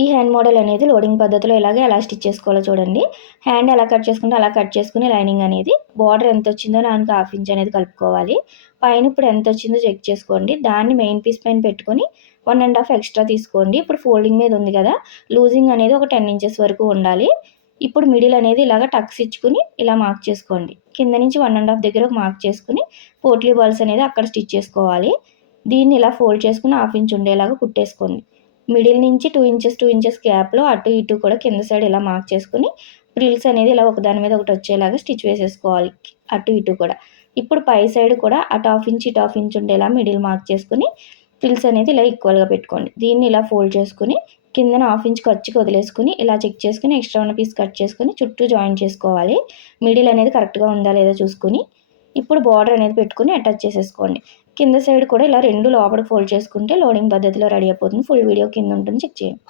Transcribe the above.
ఈ hand model అనేది loading పద్ధతిలో ఇలాగే ఎలా స్టిచ్ చేసుకోవాలో చూడండి. హ్యాండ్ ఎలా కట్ చేసుకుంటే అలా కట్ చేసుకుని లైనింగ్ అనేది బార్డర్ ఎంత వచ్చిందో దానికి హాఫ్ ఇంచ్ అనేది కలుపుకోవాలి. పైన ఇప్పుడు ఎంత వచ్చిందో చెక్ చేసుకోండి. దాన్ని మెయిన్ పీస్ పైన పెట్టుకొని 1.5 ఎక్స్ట్రా తీసుకోండి. ఇప్పుడు ఫోల్డింగ్ మీద ఉంది కదా, లూజింగ్ అనేది ఒక 10 ఇంచెస్ వరకు ఉండాలి. ఇప్పుడు మిడిల్ అనేది ఇలాగ టక్స్ ఇచ్చుకుని ఇలా మార్క్ చేసుకోండి. కింద నుంచి 1.5 దగ్గర ఒక మార్క్ చేసుకుని పోట్లీ బాల్స్ అనేది అక్కడ స్టిచ్ చేసుకోవాలి. దీన్ని ఇలా ఫోల్డ్ చేసుకుని హాఫ్ ఇంచ్ ఉండేలాగా కుట్టేసుకోండి. మిడిల్ నుంచి 2 ఇంచెస్ గ్యాప్లో అటు ఇటు కూడా కింద సైడ్ ఇలా మార్క్ చేసుకుని ఫ్రిల్స్ అనేది ఇలా ఒకదాని మీద ఒకటి వచ్చేలాగా స్టిచ్ వేసేసుకోవాలి అటు ఇటు కూడా. ఇప్పుడు పై సైడ్ కూడా అటు హాఫ్ ఇంచ్ ఇటు హాఫ్ ఇంచ్ ఉండేలా మిడిల్ మార్క్ చేసుకుని ఫ్రిల్స్ అనేది ఇలా ఈక్వల్గా పెట్టుకోండి. దీన్ని ఇలా ఫోల్డ్ చేసుకుని కిందన హాఫ్ ఇంచ్ ఖర్చుకి వదిలేసుకుని ఇలా చెక్ చేసుకుని ఎక్స్ట్రా ఉన్న పీస్ కట్ చేసుకుని చుట్టూ జాయిన్ చేసుకోవాలి. మిడిల్ అనేది కరెక్ట్గా ఉందా లేదా చూసుకుని ఇప్పుడు బార్డర్ అనేది పెట్టుకుని అటాచ్ చేసేసుకోండి. కింద సైడ్ కూడా ఇలా రెండు లోపలికి ఫోల్డ్ చేసుకుంటే లోడింగ్ పద్ధతిలో రెడీ అయిపోతుంది. ఫుల్ వీడియో కింద ఉంటుంది, చెక్ చేయండి.